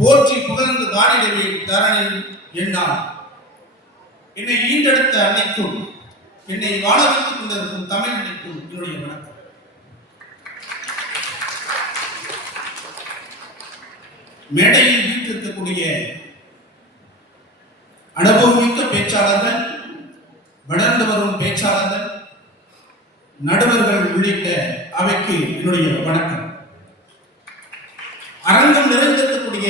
போற்றி புகழ்ந்து வாழிடவே தரணி என்னால். என்னை ஈண்டெடுத்த அன்னைக்கும் என்னை வாழ வைத்துக் கொண்டிருக்கும் தமிழ் அன்னைக்கும் என்னுடைய வணக்கம். மேடையில் வீட்டிருக்கக்கூடிய அனுபவமிக்க பேச்சாளர்கள், வளர்ந்து வரும் பேச்சாளர்கள், நடுவர்கள் உள்ளிட்ட அவைக்கு என்னுடைய வணக்கம். அரங்கம் நிறைந்திருக்கக்கூடிய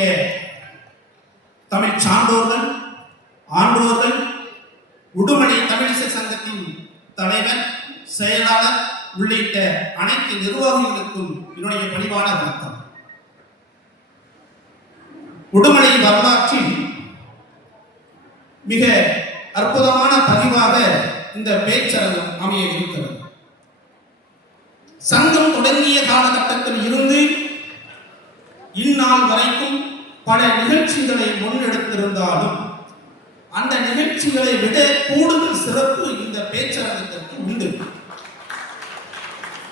தமிழ் சான்றோர்கள், ஆன்றோர்கள், உடுமலை தமிழிசை சங்கத்தின் தலைவர், செயலாளர் உள்ளிட்ட அனைத்து நிர்வாகிகளுக்கும் என்னுடைய பணிவான வணக்கம். உடுமலை வரலாற்றில் மிக அற்புதமான பதிவாக இந்த பேச்சரங்கம் அமைய இருக்கிறது. சங்கம் தொடங்கிய காலகட்டத்தில் இருந்து இந்நாள் வரைக்கும் பல நிகழ்ச்சிகளை முன்னெடுத்திருந்தாலும் அந்த நிகழ்ச்சிகளை விட கூடுதல் சிறப்பு இந்த பேச்சரங்கத்திற்கு உண்டு.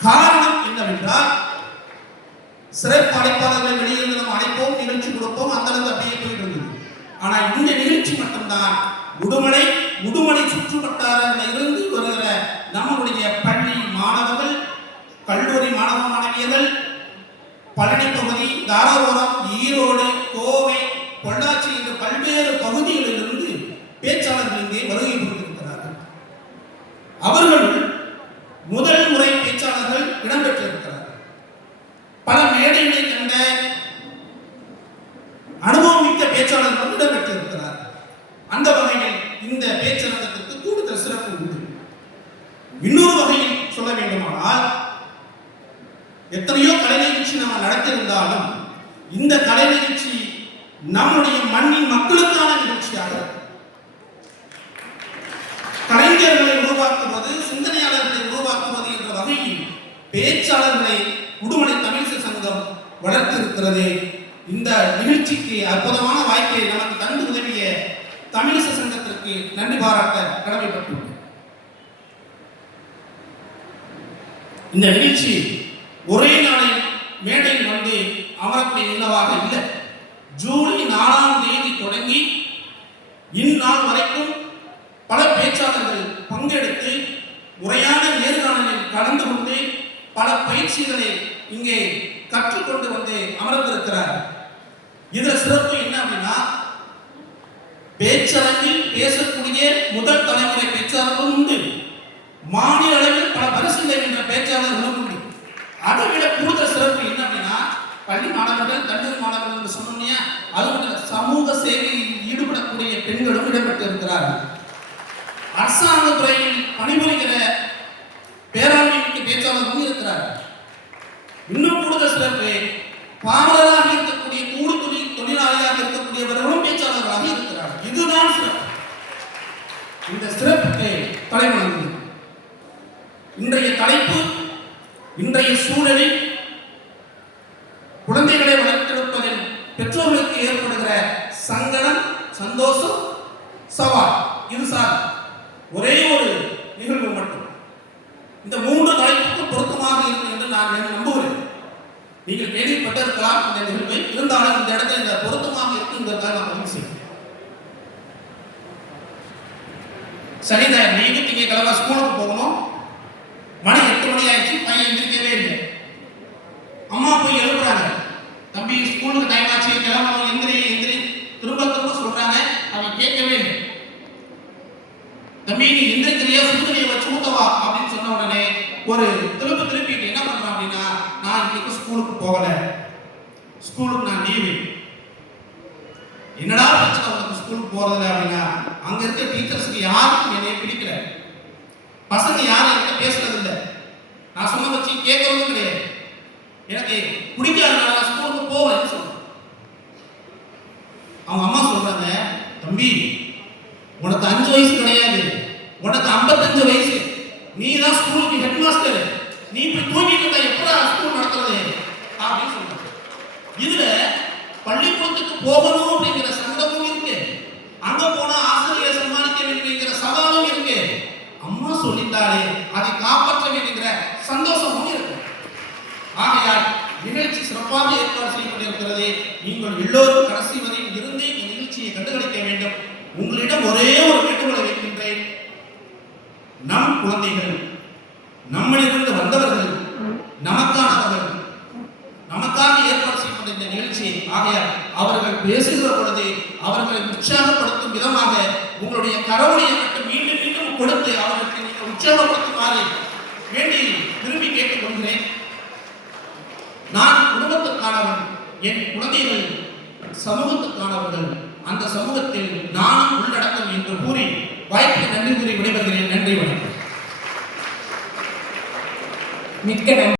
காரணம் என்னவென்றால், சிறப்பு அழைப்பாளர்களை வெளியிருந்து நம்ம அழைப்போம், நிகழ்ச்சி கொடுப்போம், அந்த அப்படியே போயிட்டு இருந்தது. ஆனா இந்த நிகழ்ச்சி மட்டும்தான் உடுமலை சுற்று வட்டாரங்களில் இருந்து வருகிற நம்முடைய பள்ளி மாணவர்கள், கல்லூரி மாணவ மாணவியர்கள், பழனி பகுதி, தாராபுரம், ஈரோடு, கோவை, பொள்ளாச்சி என்ற பல்வேறு பகுதிகளில் இருந்து பேச்சாளர்கள் இங்கே வருகை புரிந்திருக்கிறார்கள். அவர்கள் முதல் முறை பேச்சாளர்கள் இடம்பெற்றிருக்கிறார்கள். பல மேடைகளை கண்ட அனுபவமிக்க பேச்சாளர்கள் இடம்பெற்றிருக்கிறார்கள். அந்த வகையில் இந்த பேச்சரங்கத்திற்கு கூடுதல் சிறப்பு உண்டு. இன்னொரு வகையில் சொல்ல வேண்டுமானால், எத்தனையோ கலை நிகழ்ச்சி நம்ம நடத்தியிருந்தாலும் இந்த கலை நிகழ்ச்சி நம்முடைய மண்ணின் மக்களுக்கான நிகழ்ச்சியாக, கலைஞர்களை உருவாக்குவது, சிந்தனையாளர்களை உருவாக்குவது என்ற வகையில் பேச்சாளர்களை உடுமலை தமிழிசை சங்கம் வளர்த்திருக்கிறது. இந்த நிகழ்ச்சிக்கு அற்புதமான வாய்ப்பை நமக்கு தந்து உதவிய தமிழிசை சங்கத்திற்கு நன்றி பாராட்ட கடமைப்பட்டுள்ளது. இந்த நிகழ்ச்சி ஒரே நாளில் மேடையில் வந்து அமரக்கூடிய நிலவாக இல்லை. ஜூலை 4ஆம் தேதி தொடங்கி இந்நாள் வரைக்கும் பல பேச்சாளர்கள் பங்கெடுத்து முறையான நேர்காணலில் கலந்து கொண்டு பல பயிற்சிகளை இங்கே கற்றுக்கொண்டு வந்து அமர்ந்திருக்கிறார். இதுல சிறப்பு என்ன அப்படின்னா, பேச்சரங்கில் பேசக்கூடிய முதல் தலைமுறை பேச்சாளர்களும் உண்டு, மாநில அளவில் பல பரிசுகளை வென்ற பேச்சாளர்களும் உண்டு. அதை விட கூடுதல் சிறப்பு என்ன அப்படின்னா, பள்ளி மாணவர்கள், கல்லூரி மாணவர்கள் என்று சொன்னோம்னா, அது மட்டும் சமூக சேவையில் ஈடுபடக்கூடிய பெண்களும் இடம்பெற்று இருக்கிறார்கள். அரசாங்க துறையில் பணிபுரிகிற பேராண்மைக்கு பேச்சாளர்களும் இருக்கிறார்கள். இன்னும் கூடுதல் சிறப்பு, பாமரராக இருக்கக்கூடிய கூடு தொழிலாளியாக இருக்கக்கூடியவர்களும் பேச்சாளர்களாக இருக்கிறார்கள். இதுதான் சிறப்பு. இந்த சிறப்புக்கு தலைவணங்கு. இன்றைய தலைப்பு, இன்றைய சூழலில் குழந்தைகளை வளர்த்தெடுப்பதில் பெற்றோர்களுக்கு ஏற்படுகிற சங்கடம், சந்தோஷம், சவால், இது சார் ஒரே ஒரு நிகழ்வு மட்டும். இந்த 3 தலைப்புக்கு பொருத்தமாக இருக்கும் என்று நான் நம்புகிறேன். நீங்கள் கேள்விப்பட்டிருக்கலாம் இந்த நிகழ்வை, இருந்தாலும் இந்த இடத்துல இந்த பொருத்தமாக இருக்குங்கிறதுக்காக நான் பதிவு செய்கிறேன். சரிதான், நீங்க திங்கக்கிழமை ஸ்கூலுக்கு போகணும், மணி 8 மணி ஆயிடுச்சு, பையன் எந்திரிக்கவே இல்லை. அம்மா போய் எழுப்புறாங்க, தம்பி ஸ்கூலுக்கு டைம் ஆச்சு, கிளம்பணும், எந்திரி திரும்ப சொல்றாங்க. அவன் கேட்கவே இல்லை. தம்பி நீ எந்திரிக்கிறியா, சுடுதண்ணியை வச்சு ஊத்தவா அப்படின்னு சொன்ன உடனே ஒரு திருப்பிட்டு என்ன பண்றான் அப்படின்னா, நான் இன்னைக்கு ஸ்கூலுக்கு போகல, ஸ்கூலுக்கு நான் லீவு. என்னடா பிரச்சனை உனக்கு ஸ்கூலுக்கு போறதில்ல அப்படின்னா, அங்க இருக்க டீச்சர்ஸ்க்கு யாருக்கும் என்னைய பிடிக்கல, பசங்க யாரும் என்கிட்ட பேசுறது இல்லை, நான் சொன்ன வச்சு கேட்கறதும் கிடையாது, எனக்கு பிடிக்காதனால நான் ஸ்கூலுக்கு போவேன்னு சொல்றேன். அவங்க அம்மா சொல்றாங்க, தம்பி உனக்கு 5 வயசு கிடையாது, உனக்கு 55 வயசு, நீ தான் ஸ்கூலுக்கு ஹெட் மாஸ்டர், நீ இப்படி தூங்கிட்டு இருந்தா எப்படா ஸ்கூல் நடத்துறது அப்படின்னு சொல்றாங்க. இதுல பள்ளிக்கூடத்துக்கு போகணும் அப்படிங்கிற சங்கமும் இருக்கு, அங்க போனா ஆசிரியர் சமாளிக்க வேண்டிய சவாலும் இருக்கு, அம்மா சொல்லிட்டாலே அதை காப்பாற்ற வேண்டிய சந்தோஷமும் இருக்கு. ஆகையால் நிகழ்ச்சி சிறப்பாக ஏற்பாடு செய்யப்பட்டிருக்கிறது. நீங்கள் எல்லோரும் கடைசி இல்லத்தில் இருந்து இந்த நிகழ்ச்சியை கண்டுகளிக்க வேண்டும். உங்களிடம் ஒரே ஒரு வேண்டுகோளை வைக்கின்றேன். நம் குழந்தைகள், நம்மளிலிருந்து வந்தவர்கள், நமக்கானவர்கள், நமக்காக ஏற்பாடு செய்யப்பட்ட இந்த நிகழ்ச்சி ஆகையால் அவர்கள் பேசுகிற பொழுது அவர்களை உற்சாகப்படுத்தும் விதமாக உங்களுடைய கரவொலியை மட்டும் மீண்டும் மீண்டும் கொடுத்து அவர்களுக்கு நீங்கள் உற்சாகப்படுத்துமாறு வேண்டி விரும்பி கேட்டுக்கொள்கிறேன். நான் குடும்பத்துக்கானவன், என் குழந்தைகள் சமூகத்துக்கானவர்கள், அந்த சமூகத்தில் நானும் உள்ளடக்கம் என்று கூறி வாய்ப்புக்கு நன்றி கூறி விடைபெறுகிறேன். நன்றி, வணக்கம். மிக்க